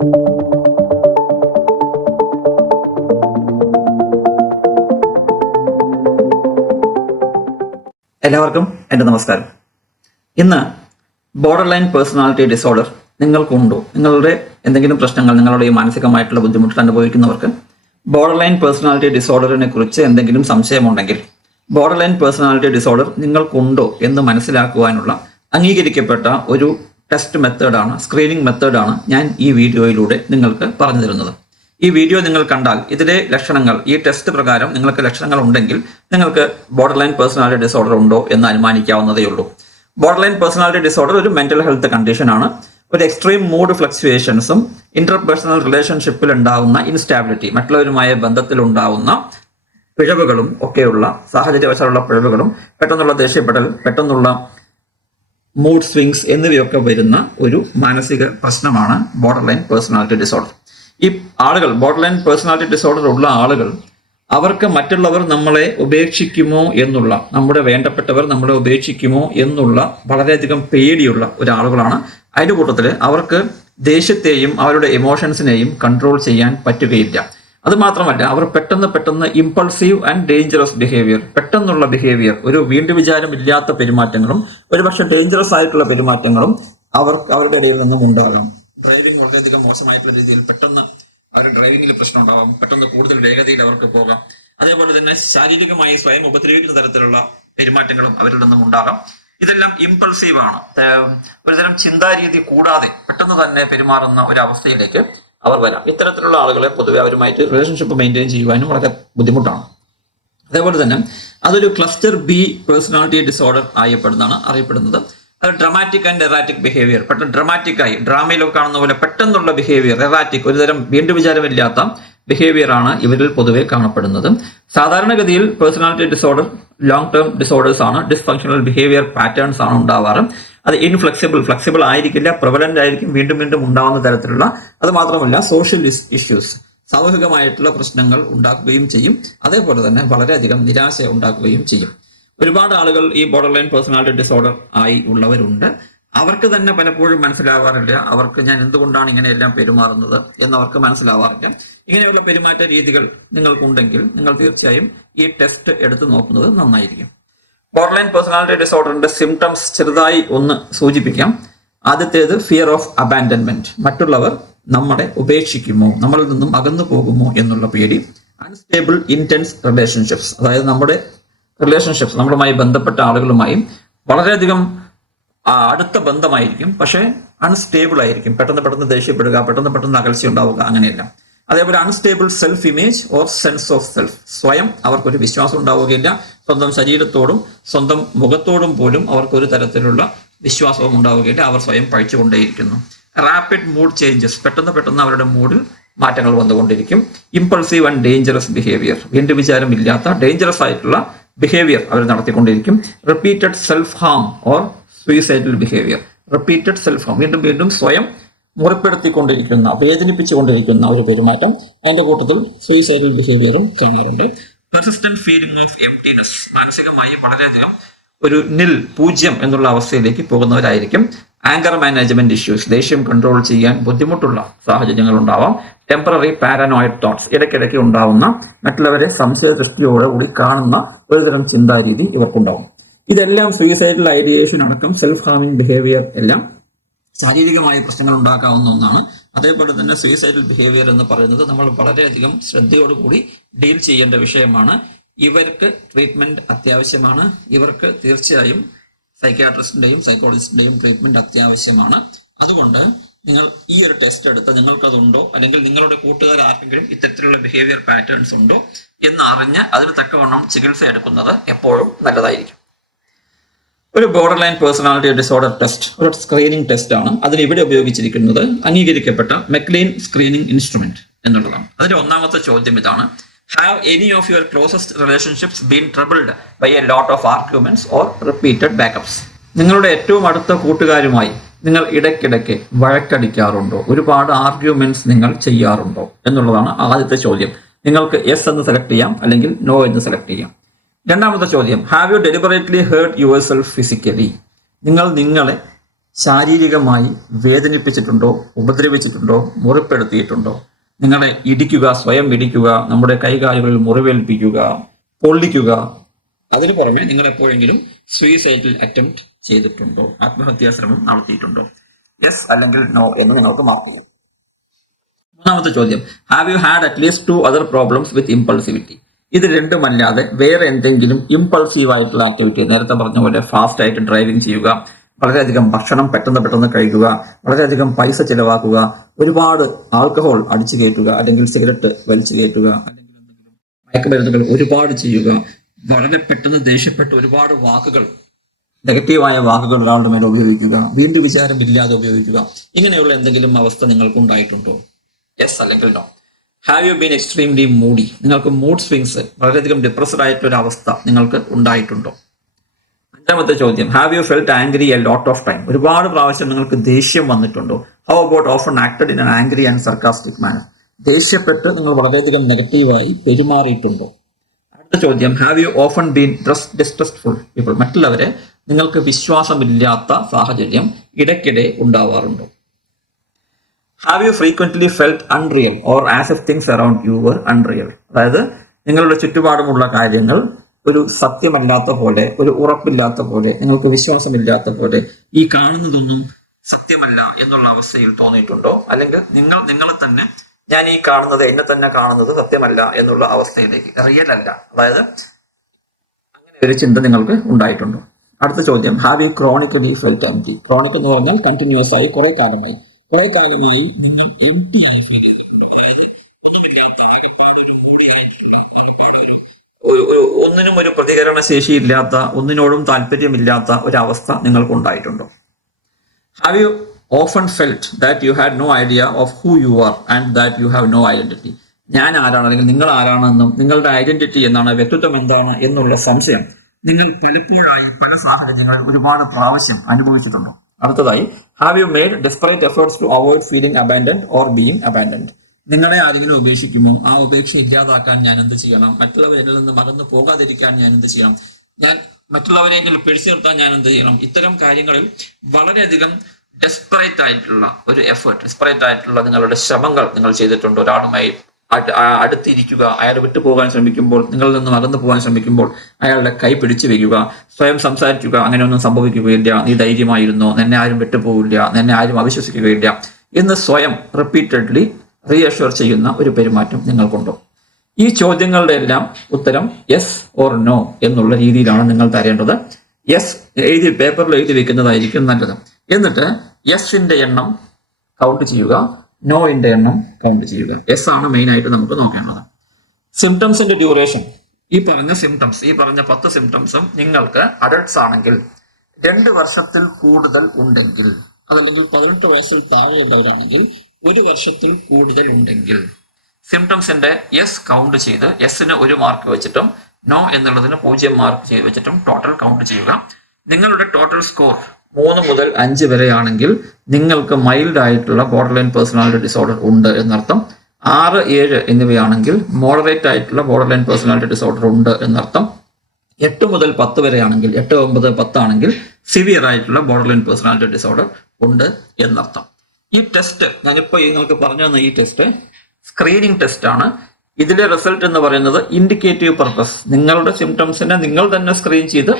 എല്ലാവർക്കും എൻ്റെ നമസ്കാരം. ഇന്ന് ബോർഡർ ലൈൻ പേഴ്സണാലിറ്റി ഡിസോർഡർ നിങ്ങൾക്കുണ്ടോ? നിങ്ങളുടെ എന്തെങ്കിലും പ്രശ്നങ്ങൾ, നിങ്ങളുടെ ഈ മാനസികമായിട്ടുള്ള ബുദ്ധിമുട്ട് അനുഭവിക്കുന്നവർക്ക് ബോർഡർ ലൈൻ പേഴ്സണാലിറ്റി ഡിസോർഡറിനെ കുറിച്ച് എന്തെങ്കിലും സംശയമുണ്ടെങ്കിൽ ബോർഡർ ലൈൻ പേഴ്സണാലിറ്റി ഡിസോർഡർ നിങ്ങൾക്കുണ്ടോ എന്ന് മനസ്സിലാക്കുവാനുള്ള അംഗീകരിക്കപ്പെട്ട ഒരു ടെസ്റ്റ് മെത്തേഡാണ്, സ്ക്രീനിങ് മെത്തേഡാണ് ഞാൻ ഈ വീഡിയോയിലൂടെ നിങ്ങൾക്ക് പറഞ്ഞു തരുന്നത്. ഈ വീഡിയോ നിങ്ങൾ കണ്ടാൽ ഇതിലെ ലക്ഷണങ്ങൾ, ഈ ടെസ്റ്റ് പ്രകാരം നിങ്ങൾക്ക് ലക്ഷണങ്ങൾ ഉണ്ടെങ്കിൽ നിങ്ങൾക്ക് ബോർഡർ ലൈൻ പേഴ്സണാലിറ്റി ഡിസോർഡർ ഉണ്ടോ എന്ന് അനുമാനിക്കാവുന്നതേ ഉള്ളൂ. ബോർഡർ ലൈൻ പേഴ്സണാലിറ്റി ഡിസോർഡർ ഒരു മെന്റൽ ഹെൽത്ത് കണ്ടീഷനാണ്. ഒരു എക്സ്ട്രീം മൂഡ് ഫ്ലക്ച്വേഷൻസും ഇന്റർപേഴ്സണൽ റിലേഷൻഷിപ്പിൽ ഉണ്ടാവുന്ന ഇൻസ്റ്റാബിലിറ്റി, മറ്റുള്ളവരുമായ ബന്ധത്തിൽ ഉണ്ടാവുന്ന പിഴവുകളും ഒക്കെയുള്ള സാഹചര്യവശാലുള്ള പിഴവുകളും, പെട്ടെന്നുള്ള ദേഷ്യപ്പെടൽ, പെട്ടെന്നുള്ള മൂഡ് സ്വിങ്സ് എന്നിവയൊക്കെ വരുന്ന ഒരു മാനസിക പ്രശ്നമാണ് ബോർഡർ ലൈൻ പേഴ്സണാലിറ്റി ഡിസോർഡർ. ഈ ആളുകൾ, ബോർഡർ ലൈൻ പേഴ്സണാലിറ്റി ഡിസോർഡർ ഉള്ള ആളുകൾ, അവർക്ക് മറ്റുള്ളവർ നമ്മളെ ഉപേക്ഷിക്കുമോ എന്നുള്ള, നമ്മുടെ വേണ്ടപ്പെട്ടവർ നമ്മളെ ഉപേക്ഷിക്കുമോ എന്നുള്ള വളരെയധികം പേടിയുള്ള ഒരാളുകളാണ്. അതിൻ്റെ കൂട്ടത്തിൽ അവർക്ക് ദേഷ്യത്തെയും അവരുടെ ഇമോഷൻസിനെയും കൺട്രോൾ ചെയ്യാൻ പറ്റുകയില്ല. അതുമാത്രമല്ല, അവർ പെട്ടെന്ന് ഇമ്പൾസീവ് ആൻഡ് ഡേഞ്ചറസ് ബിഹേവിയർ, പെട്ടെന്നുള്ള ബിഹേവിയർ, ഒരു വീണ്ടും വിചാരമില്ലാത്ത പെരുമാറ്റങ്ങളും ഒരുപക്ഷെ ഡേഞ്ചറസ് ആയിട്ടുള്ള പെരുമാറ്റങ്ങളും അവരുടെ ഇടയിൽ നിന്നും ഉണ്ടാകാം. ഡ്രൈവിംഗ് വളരെയധികം മോശമായിട്ടുള്ള രീതിയിൽ പെട്ടെന്ന് അവരുടെ ഡ്രൈവിംഗിൽ പ്രശ്നം ഉണ്ടാവാം, പെട്ടെന്ന് കൂടുതൽ വേഗതയിൽ അവർക്ക് പോകാം. അതേപോലെ തന്നെ ശാരീരികമായി സ്വയം ഉപദ്രവിക്കുന്ന തരത്തിലുള്ള പെരുമാറ്റങ്ങളും അവരിൽ നിന്നും ഉണ്ടാകാം. ഇതെല്ലാം ഇമ്പൾസീവ് ആണ്. ഒരുതരം ചിന്താരീതി കൂടാതെ പെട്ടെന്ന് തന്നെ പെരുമാറുന്ന ഒരു അവസ്ഥയിലേക്ക് അവർ വരാം. ഇത്തരത്തിലുള്ള ആളുകളെ പൊതുവെ അവരുമായിട്ട് റിലേഷൻഷിപ്പ് മെയിൻറ്റെയിൻ ചെയ്യുവാനും വളരെ ബുദ്ധിമുട്ടാണ്. അതേപോലെ തന്നെ അതൊരു ക്ലസ്റ്റർ ബി പേഴ്സണാലിറ്റി ഡിസോർഡർ അറിയപ്പെടുന്നത്. അത് ഡ്രമാറ്റിക് ആൻഡ് എറാറ്റിക് ബിഹേവിയർ, പെട്ടെന്ന് ഡ്രമാറ്റിക്കായി ഡ്രാമയിലൊക്കെ കാണുന്ന പോലെ പെട്ടെന്നുള്ള ബിഹേവിയർ, എറാറ്റിക്, ഒരുതരം വീണ്ടും വിചാരമില്ലാത്ത ബിഹേവിയർ ആണ് ഇവരിൽ പൊതുവെ കാണപ്പെടുന്നത്. സാധാരണഗതിയിൽ personality disorder long term disorders ആണ്, ഡിസ്ഫങ്ഷണൽ ബിഹേവിയർ പാറ്റേൺസ് ആണ് ഉണ്ടാവാറ്. അത് ഫ്ലെക്സിബിൾ ആയിരിക്കില്ല, പ്രബലന്റ് ആയിരിക്കും, വീണ്ടും ഉണ്ടാവുന്ന തരത്തിലുള്ള. അത് മാത്രമല്ല സോഷ്യൽ ഇഷ്യൂസ്, സാമൂഹികമായിട്ടുള്ള പ്രശ്നങ്ങൾ ഉണ്ടാക്കുകയും ചെയ്യും. അതേപോലെ തന്നെ വളരെയധികം നിരാശ ഉണ്ടാക്കുകയും ചെയ്യും. ഒരുപാട് ആളുകൾ ഈ ബോർഡർ ലൈൻ പേഴ്സണാലിറ്റി ഡിസോർഡർ ആയി ഉള്ളവരുണ്ട്. അവർക്ക് തന്നെ പലപ്പോഴും മനസ്സിലാവാറില്ല, അവർക്ക് ഞാൻ എന്തുകൊണ്ടാണ് ഇങ്ങനെയെല്ലാം പെരുമാറുന്നത് എന്നവർക്ക് മനസ്സിലാവാറില്ല. ഇങ്ങനെയുള്ള പെരുമാറ്റ രീതികൾ നിങ്ങൾക്കുണ്ടെങ്കിൽ നിങ്ങൾ തീർച്ചയായും ഈ ടെസ്റ്റ് എടുത്തു നോക്കുന്നത് നന്നായിരിക്കും. ബോർഡർ ലൈൻ പേഴ്സണാലിറ്റി ഡിസോർഡറിന്റെ സിംറ്റംസ് ചെറുതായി ഒന്ന് സൂചിപ്പിക്കാം. ആദ്യത്തേത് ഫിയർ ഓഫ് അബാൻഡൻമെന്റ്, മറ്റുള്ളവർ നമ്മളെ ഉപേക്ഷിക്കുമോ, നമ്മളിൽ നിന്നും അകന്നു പോകുമോ എന്നുള്ള പേടി. അൺസ്റ്റേബിൾ ഇന്റൻസ് റിലേഷൻഷിപ്സ്, അതായത് നമ്മുടെ റിലേഷൻഷിപ്സ്, നമ്മളുമായി ബന്ധപ്പെട്ട ആളുകളുമായും വളരെയധികം അടുത്ത ബന്ധമായിരിക്കും, പക്ഷേ അൺസ്റ്റേബിൾ ആയിരിക്കും. പെട്ടെന്ന് ദേഷ്യപ്പെടുക, പെട്ടെന്ന് അകൽച്ച ഉണ്ടാവുക, അങ്ങനെയല്ല. അതേപോലെ unstable self image or sense of self, സ്വയം അവർക്കൊരു വിശ്വാസം ഉണ്ടാവുകയില്ല. സ്വന്തം ശരീരത്തോടും സ്വന്തം മുഖത്തോടും പോലും അവർക്കൊരു തരത്തിലുള്ള വിശ്വാസവും ഉണ്ടാവുകയില്ല. അവർ സ്വയം പഴിച്ചുകൊണ്ടേയിരിക്കുന്നു. റാപ്പിഡ് മൂഡ് ചേഞ്ചസ്, പെട്ടെന്ന് അവരുടെ മൂഡിൽ മാറ്റങ്ങൾ വന്നുകൊണ്ടിരിക്കും. ഇമ്പൾസീവ് ആൻഡ് ഡേഞ്ചറസ് ബിഹേവിയർ, വീണ്ടും വിചാരമില്ലാത്ത ഡേഞ്ചറസ് ആയിട്ടുള്ള ബിഹേവിയർ അവർ നടത്തിക്കൊണ്ടിരിക്കും. Repeated self harm or suicidal behaviour, repeated self harm, വീണ്ടും സ്വയം മുറിപ്പെടുത്തിക്കൊണ്ടിരിക്കുന്ന, വേദനിപ്പിച്ചുകൊണ്ടിരിക്കുന്ന ഒരു പെരുമാറ്റം. അതിന്റെ കൂട്ടത്തിൽ സൂയിസൈഡൽ ബിഹേവിയറും കാണാറുണ്ട്. പെർസിസ്റ്റന്റ് ഫീലിംഗ് ഓഫ് എംപ്റ്റിനെസ്, മാനസികമായി വളരെയധികം ഒരു പൂജ്യം എന്നുള്ള അവസ്ഥയിലേക്ക് പോകുന്നവരായിരിക്കും. ആങ്കർ മാനേജ്മെന്റ് ഇഷ്യൂസ്, ദേഷ്യം കൺട്രോൾ ചെയ്യാൻ ബുദ്ധിമുട്ടുള്ള സാഹചര്യങ്ങൾ ഉണ്ടാവാം. ടെമ്പററി പാരനോയിഡ് തോട്ട്സ്, ഇടയ്ക്കിടയ്ക്ക് ഉണ്ടാവുന്ന മറ്റുള്ളവരെ സംശയ ദൃഷ്ടിയോടെ കൂടി കാണുന്ന ഒരുതരം ചിന്താരീതി ഇവർക്കുണ്ടാവും. ഇതെല്ലാം സൂയിസൈഡൽ ഐഡിയേഷൻ അടക്കം സെൽഫ് ഹാമിംഗ് ബിഹേവിയർ എല്ലാം ശാരീരികമായ പ്രശ്നങ്ങൾ ഉണ്ടാക്കാവുന്ന ഒന്നാണ്. അതേപോലെ തന്നെ സൂയിസൈഡൽ ബിഹേവിയർ എന്ന് പറയുന്നത് നമ്മൾ വളരെയധികം ശ്രദ്ധയോടുകൂടി ഡീൽ ചെയ്യേണ്ട വിഷയമാണ്. ഇവർക്ക് ട്രീറ്റ്മെന്റ് അത്യാവശ്യമാണ്. ഇവർക്ക് തീർച്ചയായും സൈക്യാട്രിസ്റ്റിന്റെയും സൈക്കോളജിസ്റ്റിന്റെയും ട്രീറ്റ്മെന്റ് അത്യാവശ്യമാണ്. അതുകൊണ്ട് നിങ്ങൾ ഈ ഒരു ടെസ്റ്റ് എടുത്ത് നിങ്ങൾക്കതുണ്ടോ, അല്ലെങ്കിൽ നിങ്ങളുടെ കൂട്ടുകാർ ആർക്കെങ്കിലും ഇത്തരത്തിലുള്ള ബിഹേവിയർ പാറ്റേൺസ് ഉണ്ടോ എന്ന് അറിഞ്ഞ് അതിന് തക്കവണ്ണം ചികിത്സ എടുക്കുന്നത് എപ്പോഴും നല്ലതായിരിക്കും. ഒരു border line personality disorder test ഒരു സ്ക്രീനിങ് ടെസ്റ്റ് ആണ്. അതിന് ഇവിടെ ഉപയോഗിച്ചിരിക്കുന്നത് അംഗീകരിക്കപ്പെട്ട മെക്ലീൻ സ്ക്രീനിങ് ഇൻസ്ട്രുമെന്റ് എന്നുള്ളതാണ്. അതിന്റെ ഒന്നാമത്തെ ചോദ്യം ഇതാണ്: have any of your closest relationships been troubled by a lot of arguments or repeated breakups? നിങ്ങളുടെ ഏറ്റവും അടുത്ത കൂട്ടുകാരുമായി നിങ്ങൾ ഇടയ്ക്കിടയ്ക്ക് വഴക്കടിക്കാറുണ്ടോ? ഒരുപാട് ആർഗ്യുമെന്റ്സ് നിങ്ങൾ ചെയ്യാറുണ്ടോ എന്നുള്ളതാണ് ആദ്യത്തെ ചോദ്യം. നിങ്ങൾക്ക് യെസ് എന്ന് സെലക്ട് ചെയ്യാം, അല്ലെങ്കിൽ നോ എന്ന് സെലക്ട് ചെയ്യാം. രണ്ടാമത്തെ ചോദ്യം: have you deliberately hurt yourself physically? നിങ്ങൾ നിങ്ങളെ ശാരീരികമായി വേദനിപ്പിച്ചിട്ടുണ്ടോ, ഉപദ്രവിച്ചിട്ടുണ്ടോ, മുറിപ്പെടുത്തിയിട്ടുണ്ടോ? നിങ്ങളെ ഇടിക്കുക, സ്വയം ഇടിക്കുക, നമ്മുടെ കൈകാലുകളിൽ മുറിവേൽപ്പിക്കുക, പൊള്ളിക്കുക, അതിനു പുറമെ നിങ്ങൾ എപ്പോഴെങ്കിലും സൂയിസൈഡിൽ അറ്റംപ്റ്റ് ചെയ്തിട്ടുണ്ടോ, ആത്മഹത്യാ ശ്രമം നടത്തിയിട്ടുണ്ടോ? യെസ് അല്ലെങ്കിൽ നോ എന്ന് നിങ്ങൾക്ക് മാർക്ക് ചെയ്യാം. മൂന്നാമത്തെ ചോദ്യം, have you had at least 2 other problems with impulsivity? ഇത് രണ്ടുമല്ലാതെ വേറെ എന്തെങ്കിലും ഇമ്പൾസീവ് ആയിട്ടുള്ള ആക്ടിവിറ്റി, നേരത്തെ പറഞ്ഞ പോലെ ഫാസ്റ്റ് ആയിട്ട് ഡ്രൈവിംഗ് ചെയ്യുക, വളരെയധികം ഭക്ഷണം പെട്ടെന്ന് കഴിക്കുക, വളരെയധികം പൈസ ചിലവാക്കുക, ഒരുപാട് ആൽക്കഹോൾ അടിച്ചു കയറ്റുക, അല്ലെങ്കിൽ സിഗരറ്റ് വലിച്ചു കയറ്റുക, അല്ലെങ്കിൽ മയക്കുമരുന്നുകൾ ഒരുപാട് ചെയ്യുക, വളരെ പെട്ടെന്ന് ദേഷ്യപ്പെട്ട് ഒരുപാട് വാക്കുകൾ, നെഗറ്റീവായ വാക്കുകൾ ഒരാളുടെ മേലെ ഉപയോഗിക്കുക, വീണ്ടും വിചാരമില്ലാതെ ഉപയോഗിക്കുക, ഇങ്ങനെയുള്ള എന്തെങ്കിലും അവസ്ഥ നിങ്ങൾക്ക് ഉണ്ടായിട്ടുണ്ടോ? യെസ് അല്ലെങ്കിൽ no. Have you been extremely moody? നിങ്ങൾക്ക് മൂഡ് സ്വിങ്സ്, വളരെയധികം ഡിപ്രസ്ഡ് ആയിട്ടുള്ള ഒരു അവസ്ഥ നിങ്ങൾക്ക് ഉണ്ടായിട്ടുണ്ടോ? അഞ്ചാമത്തെ ചോദ്യം, have you felt angry a lot of time? ഒരുപാട് പ്രാവശ്യം നിങ്ങൾക്ക് ദേഷ്യം വന്നിട്ടുണ്ടോ? How about often acted in an angry and sarcastic manner? ദേഷ്യപ്പെട്ട് നിങ്ങൾ വളരെയധികം നെഗറ്റീവായി പെരുമാറിയിട്ടുണ്ടോ? അടുത്ത ചോദ്യം, have you often been distrustful people? മറ്റുള്ളവരെ നിങ്ങൾക്ക് വിശ്വാസമില്ലാത്ത സാഹചര്യം ഇടയ്ക്കിടെ ഉണ്ടാവാറുണ്ടോ? Have you frequently felt unreal or as if things around you were unreal? അതായത് നിങ്ങളുടെ ചുറ്റുപാടുമുള്ള കാര്യങ്ങൾ ഒരു സത്യമല്ലാത്ത പോലെ, ഒരു ഉറപ്പില്ലാത്ത പോലെ, നിങ്ങൾക്ക് വിശ്വാസമില്ലാത്ത പോലെ, ഈ കാണുന്നതൊന്നും സത്യമല്ല എന്നുള്ള അവസ്ഥയിൽ തോന്നിയിട്ടുണ്ടോ? അല്ലെങ്കിൽ നിങ്ങളെ തന്നെ, ഞാൻ ഈ കാണുന്നത്, എന്നെ തന്നെ കാണുന്നത് സത്യമല്ല എന്നുള്ള അവസ്ഥയിലേക്ക്, റിയൽ അല്ല, അതായത് അങ്ങനെ ഒരു ചിന്ത നിങ്ങൾക്ക് ഉണ്ടായിട്ടുണ്ടോ? അടുത്ത ചോദ്യം, have U chronically felt empty? Chronic എന്ന് പറഞ്ഞാൽ കണ്ടിന്യൂസ് ആയി, കുറെ കാലമായി നിങ്ങൾ എംപ്റ്റി ആയി ഫീൽ ചെയ്തിട്ടുണ്ട്. ഒന്നിനും ഒരു പ്രതികരണ ശേഷി ഇല്ലാത്ത, ഒന്നിനോടും താല്പര്യമില്ലാത്ത ഒരവസ്ഥ നിങ്ങൾക്ക് ഉണ്ടായിട്ടുണ്ടോ? Have you often felt that you had no idea of who you are and that you have no identity? ഞാൻ ആരാണ്, അല്ലെങ്കിൽ നിങ്ങൾ ആരാണെന്നും നിങ്ങളുടെ ഐഡന്റിറ്റി എന്താണ്, വ്യക്തിത്വം എന്താണ് എന്നുള്ള സംശയം നിങ്ങൾ പലപ്പോഴായി പല സാഹചര്യങ്ങളിൽ ഒരുപാട് പ്രാവശ്യം അനുഭവിച്ചിട്ടുണ്ടോ? അടുത്തതായി, have you made desperate efforts to avoid feeling abandoned or being abandoned? നിങ്ങളെ ആരെങ്കിലും ഉപേക്ഷിക്കുമോ, ആ ഉപേക്ഷ ഇല്ലാതാക്കാൻ ഞാൻ എന്ത് ചെയ്യണം? മറ്റുള്ളവരിൽ നിന്ന് മറന്നു പോകാതിരിക്കാൻ ഞാൻ എന്ത് ചെയ്യണം? ഞാൻ മറ്റുള്ളവരെങ്കിലും പിടിച്ചു നിർത്താൻ ഞാൻ എന്ത് ചെയ്യണം? ഇത്തരം കാര്യങ്ങളിൽ വളരെയധികം ഡെസ്പറേറ്റ് ആയിട്ടുള്ള ഒരു എഫേർട്ട്, ഡെസ്പറേറ്റ് ആയിട്ടുള്ള നിങ്ങളുടെ ശ്രമങ്ങൾ നിങ്ങൾ ചെയ്തിട്ടുണ്ട്. ഒരാളുമായി അടുത്തിരിക്കുക, അയാൾ വിട്ടുപോകാൻ ശ്രമിക്കുമ്പോൾ, നിങ്ങളിൽ നിന്നും അകന്നു പോകാൻ ശ്രമിക്കുമ്പോൾ അയാളുടെ കൈ പിടിച്ചു വയ്ക്കുക, സ്വയം സംസാരിക്കുക, അങ്ങനെയൊന്നും സംഭവിക്കുകയില്ല, നീ ധൈര്യമായിരുന്നു, നിന്നെ ആരും വിട്ടുപോകില്ല, നിന്നെ ആരും അവിശ്വസിക്കുകയില്ല എന്ന് സ്വയം റിപ്പീറ്റഡ്ലി റീഅഷ്വർ ചെയ്യുന്ന ഒരു പെരുമാറ്റം നിങ്ങൾക്കുണ്ടോ? ഈ ചോദ്യങ്ങളുടെ എല്ലാം ഉത്തരം യെസ് ഓർ നോ എന്നുള്ള രീതിയിലാണ് നിങ്ങൾ തരേണ്ടത്. യെസ് പേപ്പറിൽ എഴുതി വെക്കുന്നതായിരിക്കും നല്ലത്. എന്നിട്ട് യെസിന്റെ എണ്ണം കൗണ്ട് ചെയ്യുക, നോയിന്റെ എണ്ണം കൗണ്ട് ചെയ്യുക. യെസ് ആണ് മെയിൻ ആയിട്ട് നമുക്ക് നോക്കേണ്ടത്. സിംറ്റംസിന്റെ ഡ്യൂറേഷൻ, ഈ പറഞ്ഞ 10 സിംറ്റംസും നിങ്ങൾക്ക് അഡൾട്ട്സ് ആണെങ്കിൽ 2 വർഷത്തിൽ കൂടുതൽ ഉണ്ടെങ്കിൽ, അതല്ലെങ്കിൽ 18 വയസ്സിൽ താഴെയുള്ളവരാണെങ്കിൽ 1 വർഷത്തിൽ കൂടുതൽ ഉണ്ടെങ്കിൽ, സിംറ്റംസിന്റെ യെസ് കൗണ്ട് ചെയ്ത് യെസിന് 1 മാർക്ക് വെച്ചിട്ടും നോ എന്നുള്ളതിന് 0 മാർക്ക് വെച്ചിട്ടും ടോട്ടൽ കൗണ്ട് ചെയ്യുക. നിങ്ങളുടെ ടോട്ടൽ സ്കോർ 3 മുതൽ 5 വരെയാണെങ്കിൽ നിങ്ങൾക്ക് മൈൽഡ് ആയിട്ടുള്ള ബോർഡർ ലൈൻ പേഴ്സണാലിറ്റി ഡിസോർഡർ ഉണ്ട് എന്നർത്ഥം. 6, 7 എന്നിവയാണെങ്കിൽ മോഡറേറ്റ് ആയിട്ടുള്ള ബോർഡർ ലൈൻ പേഴ്സണാലിറ്റി ഡിസോർഡർ ഉണ്ട് എന്നർത്ഥം. 8 മുതൽ 10 വരെയാണെങ്കിൽ, 8, 9, 10 ആണെങ്കിൽ സിവിയർ ആയിട്ടുള്ള ബോർഡർ ലൈൻ പേഴ്സണാലിറ്റി ഡിസോർഡർ ഉണ്ട് എന്നർത്ഥം. ഈ ടെസ്റ്റ് ഞാനിപ്പോൾ നിങ്ങൾക്ക് പറഞ്ഞു തന്ന ഈ ടെസ്റ്റ് സ്ക്രീനിങ് ടെസ്റ്റ് ആണ്. ഇതിലെ റിസൾട്ട് എന്ന് പറയുന്നത് ഇൻഡിക്കേറ്റീവ് പർപ്പസ്, നിങ്ങളുടെ സിംറ്റംസിനെ നിങ്ങൾ തന്നെ സ്ക്രീൻ ചെയ്ത്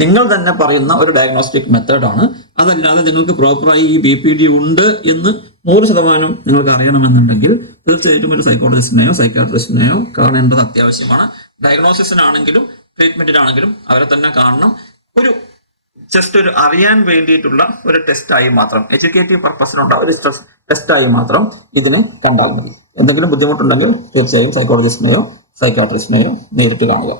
നിങ്ങൾ തന്നെ പറയുന്ന ഒരു ഡയഗ്നോസ്റ്റിക് മെത്തേഡാണ്. അതല്ലാതെ നിങ്ങൾക്ക് പ്രോപ്പറായി ഈ BPD ഉണ്ട് എന്ന് 100% നിങ്ങൾക്ക് അറിയണമെന്നുണ്ടെങ്കിൽ തീർച്ചയായിട്ടും ഒരു സൈക്കോളജിസ്റ്റിനെയോ സൈക്കാട്രിസ്റ്റിനെയോ കാണേണ്ടത് അത്യാവശ്യമാണ്. ഡയഗ്നോസിസിനാണെങ്കിലും ട്രീറ്റ്മെന്റിനാണെങ്കിലും അവരെ തന്നെ കാണണം. ജസ്റ്റ് ഒരു അറിയാൻ വേണ്ടിയിട്ടുള്ള ഒരു ടെസ്റ്റായി മാത്രം, എഡ്യൂക്കേറ്റീവ് പർപ്പസിനുള്ള ഒരു ടെസ്റ്റായി മാത്രം ഇതിന് കണ്ടാൽ മതി. എന്തെങ്കിലും ബുദ്ധിമുട്ടുണ്ടെങ്കിൽ തീർച്ചയായും സൈക്കോളജിസ്റ്റിനെയോ സൈക്കാട്രിസ്റ്റിനെയോ നേരിട്ട് കാണുക.